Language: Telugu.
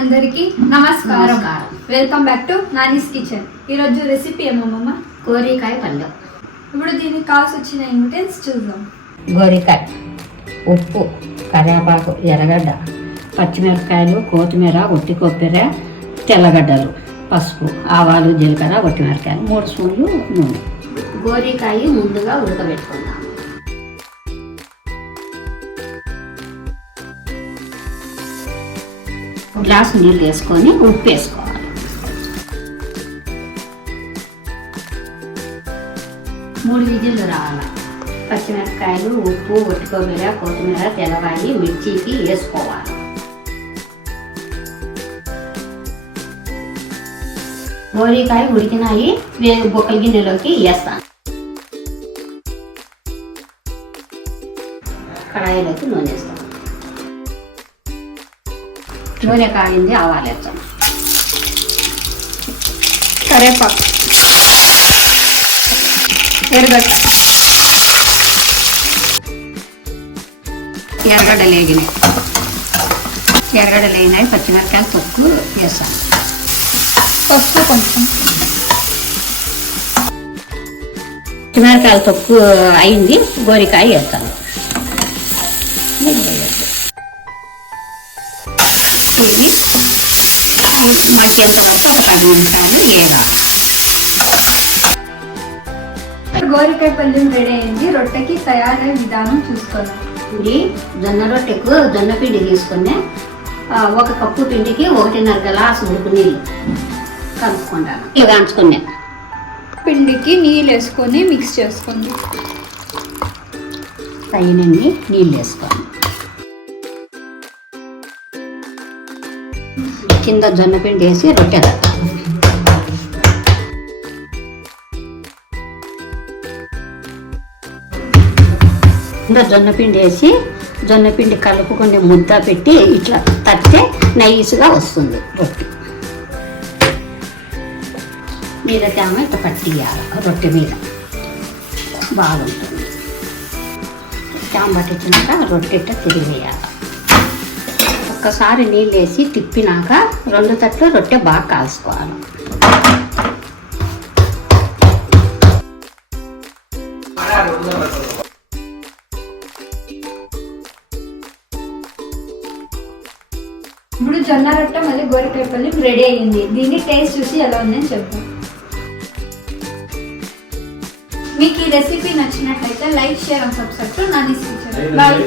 అందరికీ నమస్కారం. Welcome back to Nani's kitchen. ఈరోజు రెసిపీ ఏమమ్మమ్మ? గోరికాయ పళ్ళెం. ఇప్పుడు దీనికి కావాల్సి వచ్చిన ఇంగ్రీడియంట్స్ చూద్దాం. గోరికాయ, ఉప్పు, కరివేపాకు, ఎర్రగడ్డ, పచ్చిమిరపకాయలు, కొత్తిమీర, ఒట్టి కొబ్బరి, తెల్లగడ్డలు, పసుపు, ఆవాలు, జీలకర్ర, ఒట్టిమిరపకాయలు, 3 స్పూన్లు నూనె. గోరికాయ ముందుగా ఉడకబెట్టుకుందాం. గ్లాసు నీళ్ళు వేసుకొని ఉప్పు వేసుకోవాలి. మూడు విజిల్లు రావాలి. పచ్చిమిరపకాయలు, ఉప్పు, ఒట్టి కొబ్బరి, కొత్తిమీర, తెల్లవాయి, మిర్చికి వేసుకోవాలి. గోరికాయ ఉడికినాయి, బొక్కల గిన్నెలోకి వేస్తాను. కడాయిలోకి నూనె వేస్తాను. నూనె కాగింది, ఆవాలు వేస్తాం. కరివేపాకు, ఎర్రగడ్డలు వేగినాయి. ఎర్రగడ్డలు వేగినాయి, పచ్చిమిరపకాయలు తొక్కు వేస్తాను. పసుపు కొంచెం. పచ్చిమిరపకాయలు తొక్కు అయింది, గోరికాయ వేస్తాను. ఇది మగ్గేంత వరకు ఒక 10 నిమిషాలు వేయాలి. గోరికాయ పళ్ళెం రెడీ అయింది. రొట్టెకి తయారయ్యే విధానం చూసుకుందాం. ఇది జొన్న రొట్టెకు జొన్న పిండి తీసుకుని 1 కప్పు పిండికి 1.5 గ్లాసు ఉడుకు నీళ్ళు కలుపుకుంటాను. ఇవి కాంచుకున్నా. పిండికి నీళ్ళు వేసుకొని మిక్స్ చేసుకోండి. తగినన్ని నీళ్ళు వేసుకోండి. కింద జొన్న పిండి వేసి రొట్టె కట్టాలి. కింద జొన్న పిండి వేసి జొన్న పిండి కలుపుకొని ముద్ద పెట్టి ఇట్లా తట్టే నైస్గా వస్తుంది రొట్టె. మీద తేమ ఇట్లా పట్టియాలి. రొట్టె మీద బాగుంటుంది. తేమ పట్టించినాక రొట్టె ఇట్లా తిరిగేయాలి. ఒక్కసారి నీళ్ళు వేసి తిప్పినాక 2 తట్లు రొట్టె బాగా కాల్చుకోవాలి. ఇప్పుడు జొన్న రొట్టె మళ్ళీ గోరికాయ పళ్ళెం రెడీ అయ్యింది. దీన్ని టేస్ట్ చూసి ఎలా ఉందని చెప్తాం. మీకు ఈ రెసిపీ నచ్చినట్లయితే like, share and subscribe to Nani's kitchen. Bye.